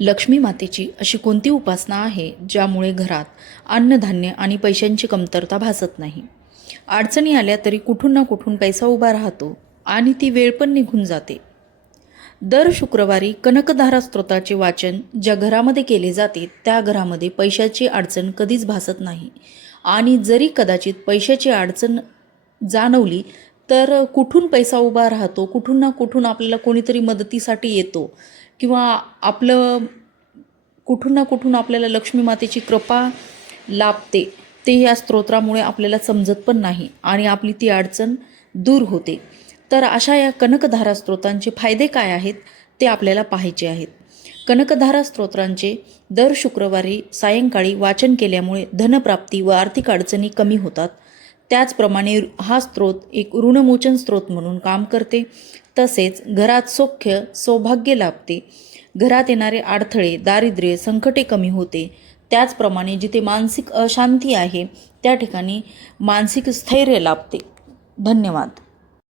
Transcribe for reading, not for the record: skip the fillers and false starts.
लक्ष्मी मातेची अशी कोणती उपासना आहे ज्यामुळे घरात अन्नधान्य आणि पैशांची कमतरता भासत नाही? अडचणी आल्या तरी कुठून ना कुठून पैसा उभा राहतो आणि ती वेळ पण निघून जाते. दर शुक्रवारी कनकधारा स्तोत्राचे वाचन ज्या घरामध्ये केले जाते त्या घरामध्ये पैशाची अडचण कधीच भासत नाही. आणि जरी कदाचित पैशाची अडचण जाणवली तर कुठून पैसा उभा राहतो, कुठून ना कुठून आपल्याला कोणीतरी मदतीसाठी येतो किंवा कुठून ना कुठून आपल्याला लक्ष्मी मातेची कृपा लाभते, ते या स्तोत्रामुळे आपल्याला समजत पण नाही आणि आपली ती अडचण दूर होते. तर अशा या कनकधारा स्तोत्रांचे फायदे काय आहेत ते आपल्याला पाहायचे आहेत. कनकधारा स्तोत्रांचे दर शुक्रवारी सायंकाळी वाचन केल्यामुळे धनप्राप्ती व आर्थिक अडचणी कमी होतात. त्याचप्रमाणे हा स्तोत्र एक ऋणमोचन स्तोत्र म्हणून काम करते. तसेच घरात सौख्य सौभाग्य लाभते. घरात येणारे अडथळे, दारिद्र्य, संकटे कमी होते. त्याचप्रमाणे जिथे मानसिक अशांती आहे त्या ठिकाणी मानसिक स्थैर्य लाभते. धन्यवाद.